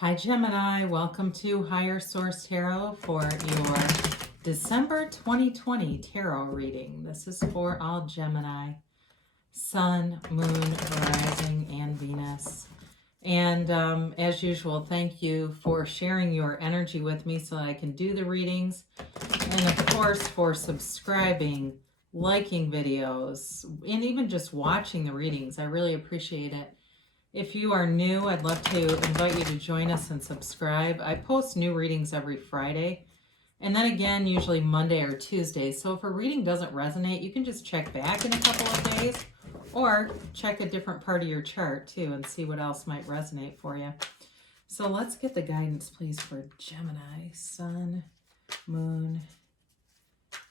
Hi Gemini, welcome to Higher Source Tarot for your December 2020 tarot reading. This is for all Gemini, Sun, Moon, Rising, and Venus. And as usual, thank you for sharing your energy with me so that I can do the readings. And of course, for subscribing, liking videos, and even just watching the readings. I really appreciate it. If you are new, I'd love to invite you to join us and subscribe. I post new readings every Friday, and then again, usually Monday or Tuesday. So if a reading doesn't resonate, you can just check back in a couple of days, or check a different part of your chart too and see what else might resonate for you. So let's get the guidance, please, for Gemini, Sun, Moon,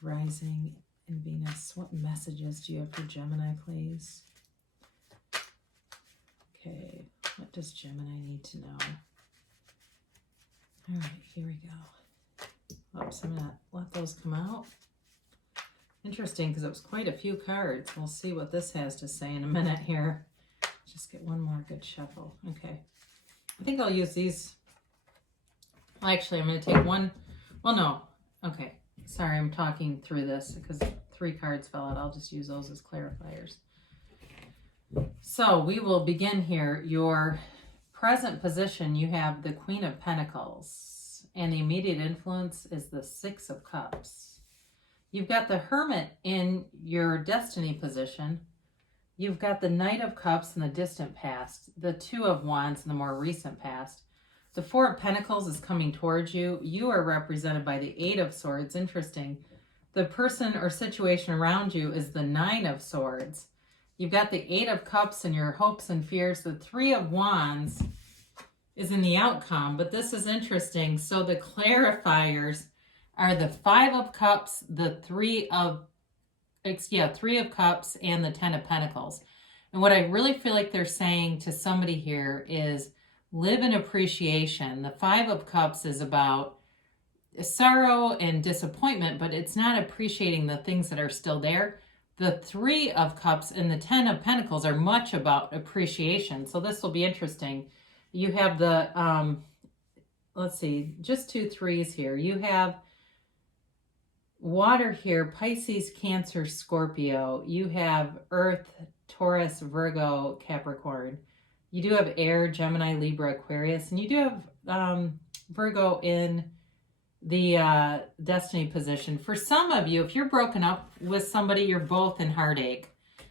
Rising, and Venus. What messages do you have for Gemini, please? Okay, what does Gemini need to know? All right, here we go. Oops, I'm going to let those come out. Interesting, because it was quite a few cards. We'll see what this has to say in a minute here. Just get one more good shuffle. Okay. I think I'll use these. Well, actually, I'm going to take one. Well, no. Okay. Sorry, I'm talking through this because 3 cards fell out. I'll just use those as clarifiers. So we will begin here. Your present position, you have the Queen of Pentacles, and the immediate influence is the 6 of Cups. You've got the Hermit in your destiny position. You've got the Knight of Cups in the distant past, the 2 of Wands in the more recent past. The 4 of Pentacles is coming towards you. You are represented by the 8 of Swords. Interesting. The person or situation around you is the 9 of Swords. You've got the 8 of Cups in your hopes and fears. The 3 of Wands is in the outcome, but this is interesting. So the clarifiers are the 5 of Cups, the 3 of Cups, and the 10 of Pentacles. And what I really feel like they're saying to somebody here is live in appreciation. The 5 of Cups is about sorrow and disappointment, but it's not appreciating the things that are still there. The 3 of Cups and the 10 of Pentacles are much about appreciation. So this will be interesting. You have the, let's see, just 2 3s here. You have water here, Pisces, Cancer, Scorpio. You have Earth, Taurus, Virgo, Capricorn. You do have air, Gemini, Libra, Aquarius. And you do have Virgo in the destiny position. For some of you, if you're broken up with somebody, you're both in heartache.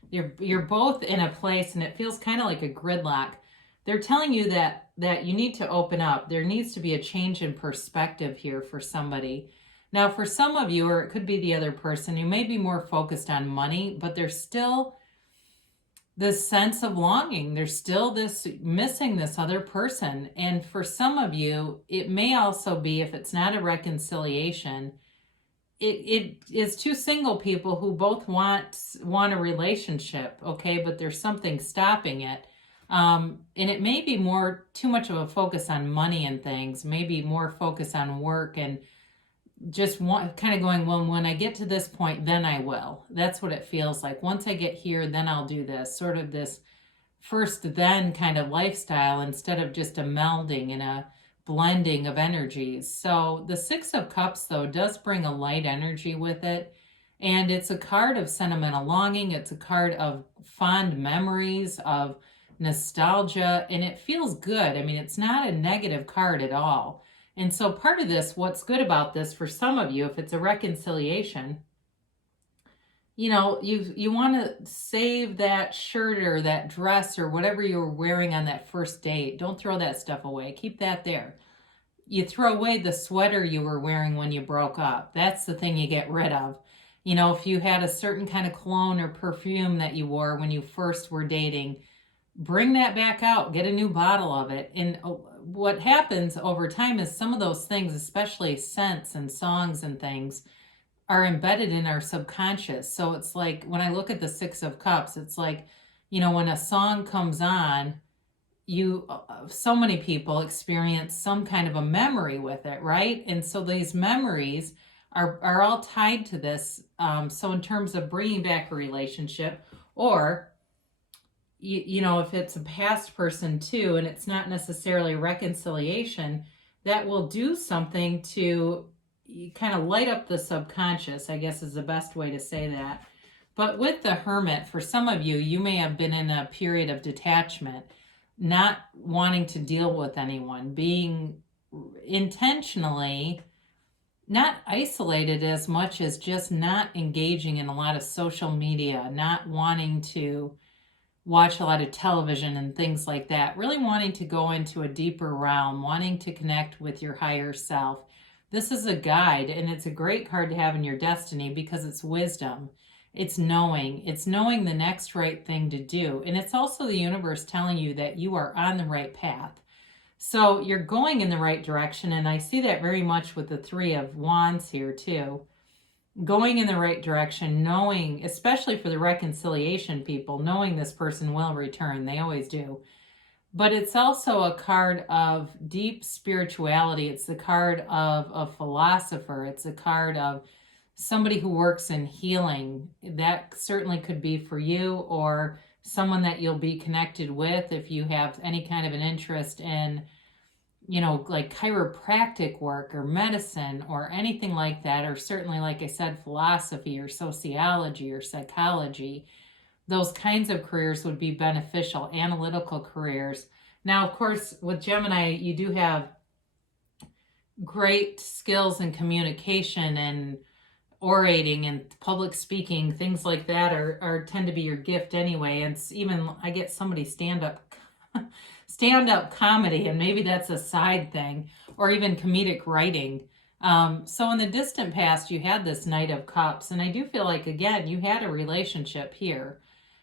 You're both in a place and it feels kind of like a gridlock. They're telling you that you need to open up. There needs to be a change in perspective here for somebody. Now, for some of you, or it could be the other person, you may be more focused on money, but there's still this sense of longing. There's still this missing this other person. And for some of you, it may also be, if it's not a reconciliation, it is 2 single people who both want a relationship, okay, but there's something stopping it. And it may be too much of a focus on money and things, maybe more focus on work and just kind of going, well, when I get to this point, then I will. That's what it feels like. Once I get here, then I'll do this. Sort of this first then kind of lifestyle instead of just a melding and a blending of energies. So the 6 of Cups, though, does bring a light energy with it. And it's a card of sentimental longing. It's a card of fond memories, of nostalgia, and it feels good. I mean, it's not a negative card at all. And so part of this, what's good about this for some of you, if it's a reconciliation, you know, you want to save that shirt or that dress or whatever you were wearing on that first date. Don't throw that stuff away. Keep that there. You throw away the sweater you were wearing when you broke up. That's the thing you get rid of. You know, if you had a certain kind of cologne or perfume that you wore when you first were dating, bring that back out. Get a new bottle of it. And what happens over time is some of those things, especially scents and songs and things, are embedded in our subconscious. So it's like when I look at the 6 of Cups, it's like, you know, when a song comes on, so many people experience some kind of a memory with it, right? And so these memories are all tied to this. So in terms of bringing back a relationship, or you know, if it's a past person too, and it's not necessarily reconciliation, that will do something to kind of light up the subconscious, I guess is the best way to say that. But with the Hermit, for some of you, you may have been in a period of detachment, not wanting to deal with anyone, being intentionally not isolated as much as just not engaging in a lot of social media, not wanting to watch a lot of television and things like that, really wanting to go into a deeper realm, wanting to connect with your higher self. This is a guide, and it's a great card to have in your destiny because it's wisdom. It's knowing the next right thing to do. And it's also the universe telling you that you are on the right path. So you're going in the right direction, and I see that very much with the Three of Wands here too. Going in the right direction, knowing, especially for the reconciliation people, knowing this person will return. They always do. But it's also a card of deep spirituality. It's the card of a philosopher. It's a card of somebody who works in healing. That certainly could be for you, or someone that you'll be connected with if you have any kind of an interest in, you know, like chiropractic work or medicine or anything like that, or certainly, like I said, philosophy or sociology or psychology. Those kinds of careers would be beneficial, analytical careers. Now, of course, with Gemini, you do have great skills in communication and orating and public speaking. Things like that are tend to be your gift anyway. And it's even, I get somebody stand up comedy, and maybe that's a side thing, or even comedic writing. So in the distant past, you had this Knight of Cups, and I do feel like, again, you had a relationship here,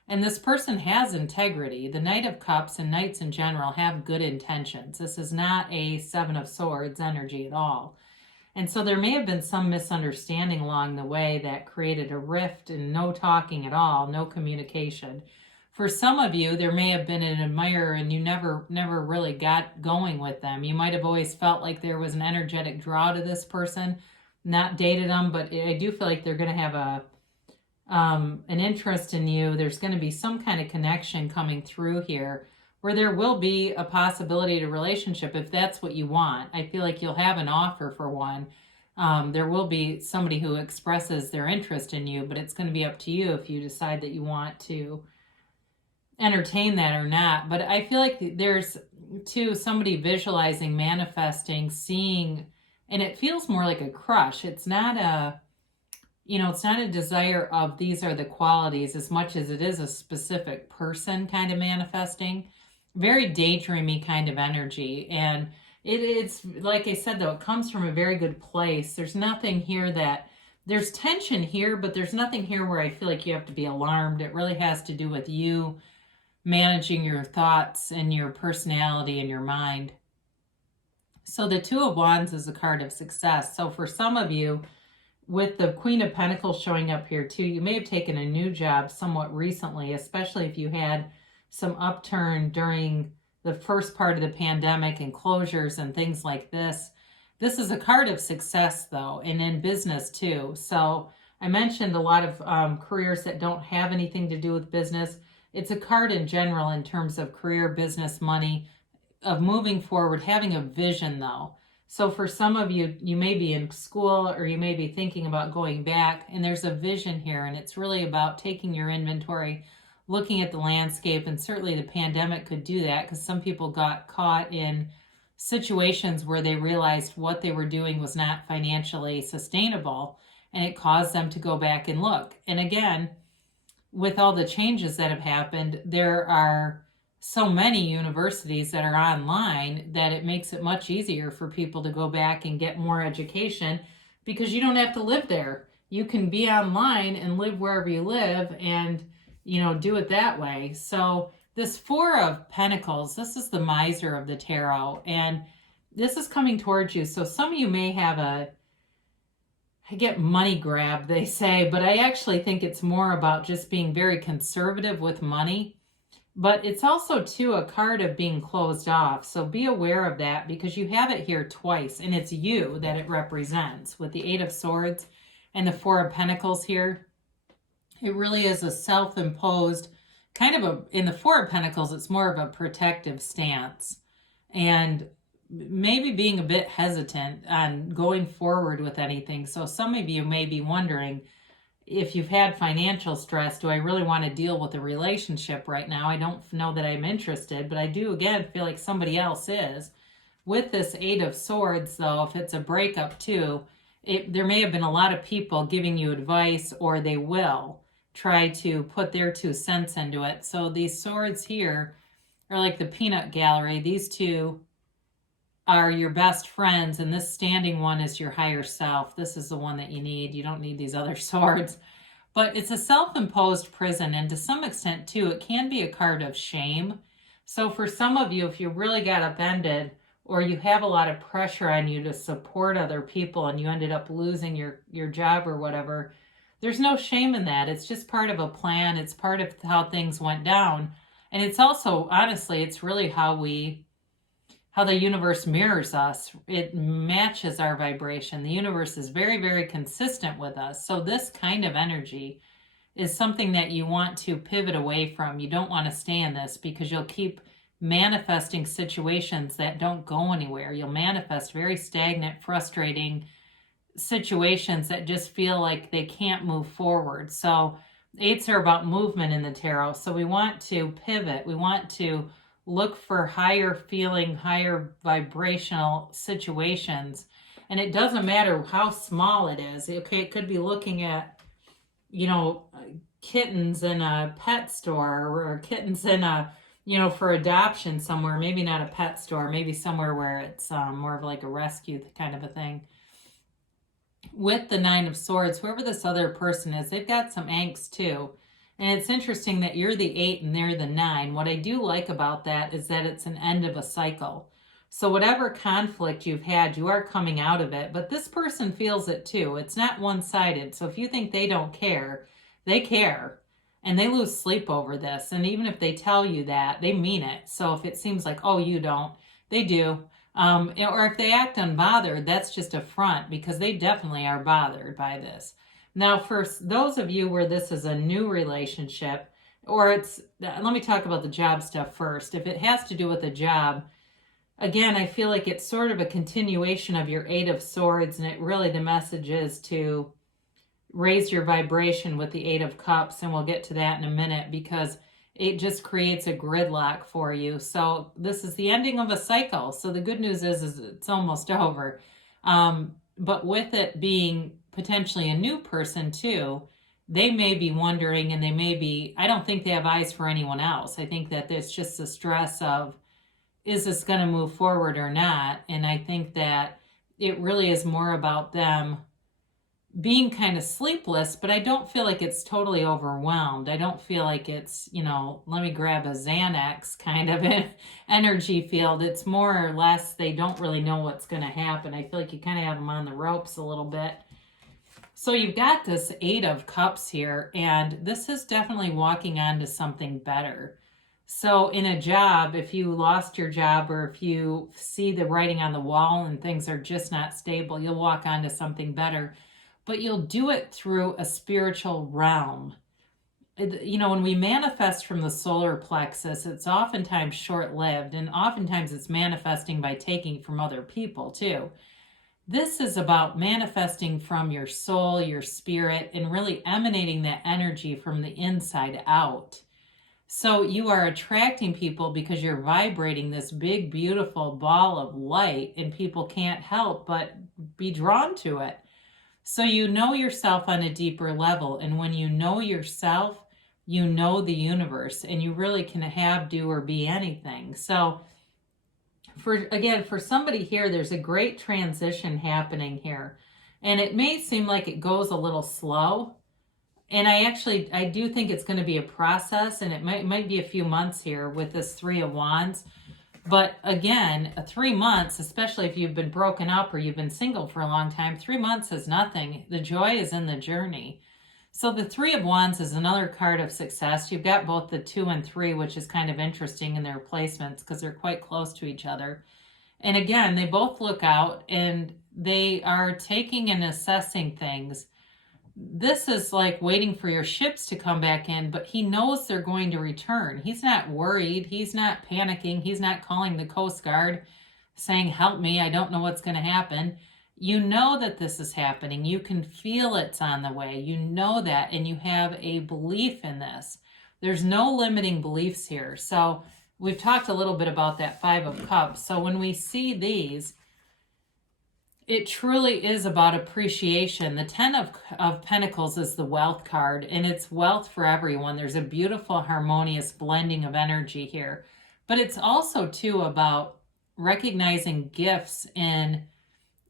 and this person has integrity. The Knight of Cups and Knights in general have good intentions. This is not a Seven of Swords energy at all. And so there may have been some misunderstanding along the way that created a rift and no talking at all, no communication. For some of you, there may have been an admirer and you never really got going with them. You might have always felt like there was an energetic draw to this person, not dated them, but I do feel like they're going to have an interest in you. There's going to be some kind of connection coming through here where there will be a possibility to relationship if that's what you want. I feel like you'll have an offer for one. There will be somebody who expresses their interest in you, but it's going to be up to you if you decide that you want to entertain that or not. But I feel like there's too somebody visualizing, manifesting, seeing, and it feels more like a crush. It's not a, you know, it's not a desire of these are the qualities as much as it is a specific person kind of manifesting. Very daydreamy kind of energy. And it's like I said, though, it comes from a very good place. There's nothing here that, there's tension here, but there's nothing here where I feel like you have to be alarmed. It really has to do with you managing your thoughts and your personality and your mind. So the Two of Wands is a card of success. So for some of you, with the Queen of Pentacles showing up here too, you may have taken a new job somewhat recently, especially if you had some upturn during the first part of the pandemic and closures and things like this. This is a card of success though, and in business too. So I mentioned a lot of careers that don't have anything to do with business. It's a card in general in terms of career, business, money, of moving forward, having a vision though. So for some of you, you may be in school or you may be thinking about going back, and there's a vision here, and it's really about taking your inventory, looking at the landscape, and certainly the pandemic could do that because some people got caught in situations where they realized what they were doing was not financially sustainable, and it caused them to go back and look. And again, with all the changes that have happened, there are so many universities that are online that it makes it much easier for people to go back and get more education because you don't have to live there. You can be online and live wherever you live and, you know, do it that way. So this Four of Pentacles, this is the miser of the tarot, and this is coming towards you. So some of you may have I get money grab, they say, but I actually think it's more about just being very conservative with money. But it's also, too, a card of being closed off. So be aware of that because you have it here twice, and it's you that it represents with the Eight of Swords and the Four of Pentacles here. It really is a self-imposed kind of in the Four of Pentacles, it's more of a protective stance. And maybe being a bit hesitant on going forward with anything. So some of you may be wondering, if you've had financial stress, do I really want to deal with a relationship right now? I don't know that I'm interested, but I do, again, feel like somebody else is. With this Eight of Swords, though, if it's a breakup too, there may have been a lot of people giving you advice, or they will try to put their 2 cents into it. So these swords here are like the peanut gallery. These two are your best friends, and this standing one is your higher self. This is the one that you need. You don't need these other swords. But it's a self-imposed prison, and to some extent, too, it can be a card of shame. So for some of you, if you really got upended, or you have a lot of pressure on you to support other people and you ended up losing your job or whatever, there's no shame in that. It's just part of a plan. It's part of how things went down. And it's also, honestly, it's really how the universe mirrors us. It matches our vibration. The universe is very, very consistent with us. So this kind of energy is something that you want to pivot away from. You don't want to stay in this, because you'll keep manifesting situations that don't go anywhere. You'll manifest very stagnant, frustrating situations that just feel like they can't move forward. So eights are about movement in the tarot. So we want to pivot. We want to look for higher feeling, higher vibrational situations. And it doesn't matter how small it is. Okay, it could be looking at, kittens in a pet store, or kittens in a, for adoption somewhere. Maybe not a pet store, maybe somewhere where it's more of like a rescue kind of a thing. With the Nine of Swords, whoever this other person is, they've got some angst too. And it's interesting that you're the 8 and they're the 9. What I do like about that is that it's an end of a cycle. So whatever conflict you've had, you are coming out of it. But this person feels it too. It's not one-sided. So if you think they don't care, they care. And they lose sleep over this. And even if they tell you that, they mean it. So if it seems like, oh, you don't, they do. Or if they act unbothered, that's just a front, because they definitely are bothered by this. Now, for those of you where this is a new relationship, or let me talk about the job stuff first. If it has to do with a job, again, I feel like it's sort of a continuation of your Eight of Swords, and the message is to raise your vibration with the Eight of Cups, and we'll get to that in a minute, because it just creates a gridlock for you. So this is the ending of a cycle. So the good news is it's almost over. But with it being potentially a new person too, they may be wondering, and I don't think they have eyes for anyone else. I think that it's just the stress of, is this going to move forward or not? And I think that it really is more about them being kind of sleepless, but I don't feel like it's totally overwhelmed. I don't feel like it's, let me grab a Xanax kind of an energy field. It's more or less they don't really know what's going to happen. I feel like you kind of have them on the ropes a little bit. So you've got this Eight of Cups here, and this is definitely walking on to something better. So in a job, if you lost your job, or if you see the writing on the wall and things are just not stable, you'll walk on to something better. But you'll do it through a spiritual realm. When we manifest from the solar plexus, it's oftentimes short-lived, and oftentimes it's manifesting by taking from other people too. This is about manifesting from your soul, your spirit, and really emanating that energy from the inside out. So you are attracting people because you're vibrating this big, beautiful ball of light, and people can't help but be drawn to it. So you know yourself on a deeper level. And when you know yourself, you know the universe, and you really can have, do, or be anything. So for somebody here, there's a great transition happening here. And it may seem like it goes a little slow. And I do think it's going to be a process, and it might be a few months here with this Three of Wands. But again, 3 months, especially if you've been broken up or you've been single for a long time, 3 months is nothing. The joy is in the journey. So the Three of Wands is another card of success. You've got both the 2 and 3, which is kind of interesting in their placements because they're quite close to each other. And again, they both look out and they are taking and assessing things. this is like waiting for your ships to come back in, but he knows they're going to return. He's not worried. He's not panicking. He's not calling the Coast Guard saying, help me, I don't know what's going to happen. You know that this is happening. You can feel it's on the way. You know that, and you have a belief in this. There's no limiting beliefs here. So we've talked a little bit about that Five of Cups. So when we see these, it truly is about appreciation. The Ten of Pentacles is the wealth card, and it's wealth for everyone. There's a beautiful, harmonious blending of energy here. But it's also, too, about recognizing gifts in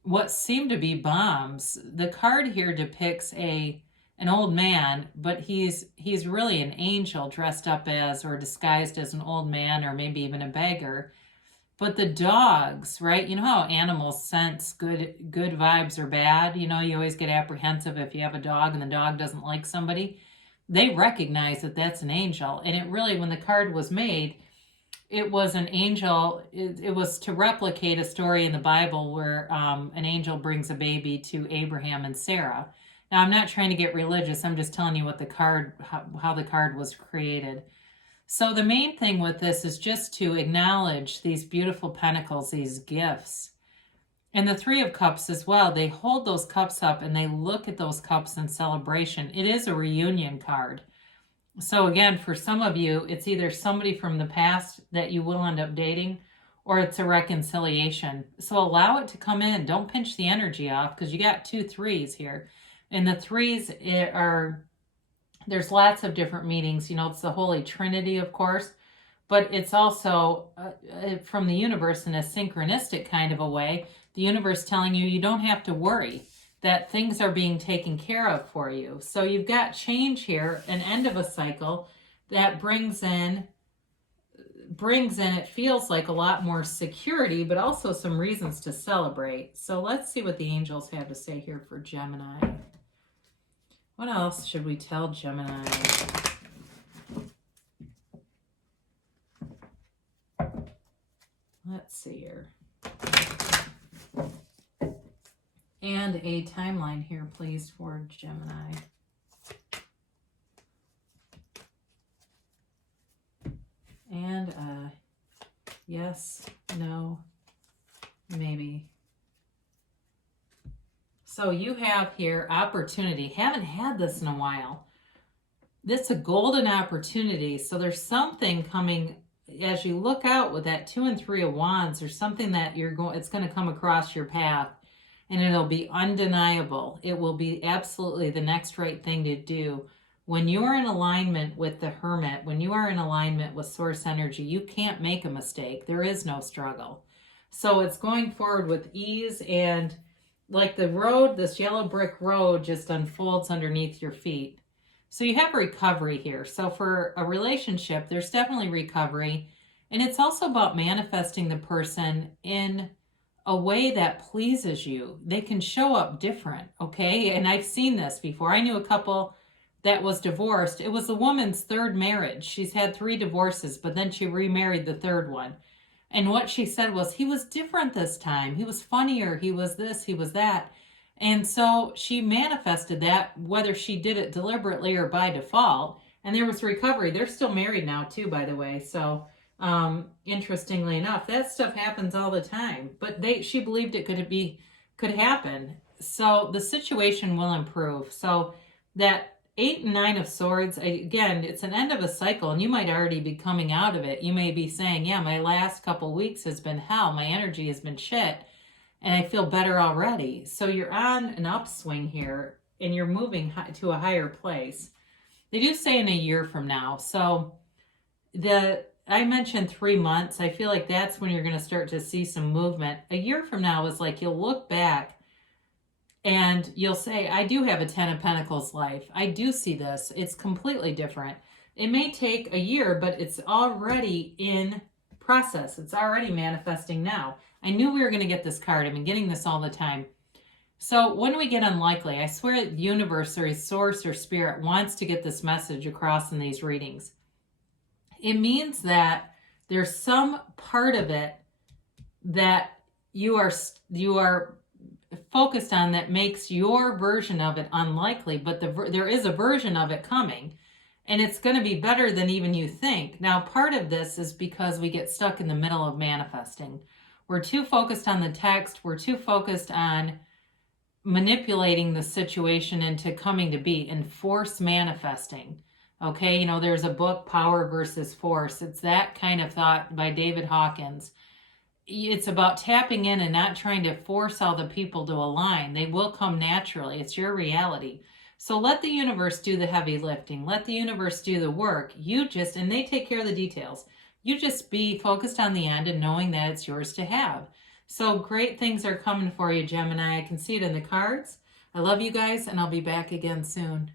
what seem to be bombs. The card here depicts an old man, but he's really an angel dressed up as or disguised as an old man, or maybe even a beggar. But the dogs, right? You know how animals sense good vibes or bad? You know, you always get apprehensive if you have a dog and the dog doesn't like somebody. They recognize that that's an angel. And it really, when the card was made, it was an angel. It was to replicate a story in the Bible where an angel brings a baby to Abraham and Sarah. Now, I'm not trying to get religious. I'm just telling you what the card, how the card was created. So the main thing with this is just to acknowledge these beautiful pentacles, these gifts. And the Three of Cups as well, they hold those cups up and they look at those cups in celebration. It is a reunion card. So again, for some of you, it's either somebody from the past that you will end up dating, or it's a reconciliation. So allow it to come in. Don't pinch the energy off, because you got 2 threes here. And the threes are... There's lots of different meanings. You know, it's the Holy Trinity, of course, but it's also from the universe in a synchronistic kind of a way. The universe telling you don't have to worry, that things are being taken care of for you. So you've got change here, an end of a cycle that brings in, it feels like a lot more security, but also some reasons to celebrate. So let's see what the angels have to say here for Gemini. What else should we tell Gemini? Let's see here. And a timeline here, please, for Gemini. And yes, no, maybe. So you have here opportunity. Haven't had this in a while. This is a golden opportunity. So there's something coming as you look out with that 2 and 3 of Wands. There's something that it's going to come across your path, and it'll be undeniable. It will be absolutely the next right thing to do. When you're in alignment with the Hermit, when you are in alignment with source energy, you can't make a mistake. There is no struggle. So it's going forward with ease, and like the road, this yellow brick road just unfolds underneath your feet. So you have recovery here. So for a relationship, there's definitely recovery. And it's also about manifesting the person in a way that pleases you. They can show up different, okay? And I've seen this before. I knew a couple that was divorced. It was the woman's 3rd marriage. She's had 3 divorces, but then she remarried the 3rd one. And what she said was, he was different this time. He was funnier. He was this, he was that. And so she manifested that, whether she did it deliberately or by default. And there was recovery. They're still married now too, by the way. So interestingly enough, that stuff happens all the time. But she believed it could happen. So the situation will improve. So that 8 and 9 of Swords, again, it's an end of a cycle, and you might already be coming out of it. You may be saying, yeah, my last couple weeks has been hell. My energy has been shit, and I feel better already. So you're on an upswing here, and you're moving to a higher place. They do say in a year from now. So I mentioned 3 months. I feel like that's when you're going to start to see some movement. A year from now is like you'll look back and you'll say, I do have a 10 of Pentacles life. I do see this. It's completely different. It may take a year, but it's already in process. It's already manifesting now. I knew we were going to get this card. I've been getting this all the time. So when we get unlikely, I swear the universe or source or spirit wants to get this message across in these readings. It means that there's some part of it that you are focused on that makes your version of it unlikely, but there is a version of it coming, and it's going to be better than even you think. Now, part of this is because we get stuck in the middle of manifesting. We're too focused on the text. We're too focused on manipulating the situation into coming to be and force manifesting. Okay, you know, there's a book, Power versus Force. It's that kind of thought by David Hawkins. It's about tapping in and not trying to force all the people to align. They will come naturally. It's your reality. So let the universe do the heavy lifting. Let the universe do the work. And they take care of the details. You just be focused on the end and knowing that it's yours to have. So great things are coming for you, Gemini. I can see it in the cards. I love you guys, and I'll be back again soon.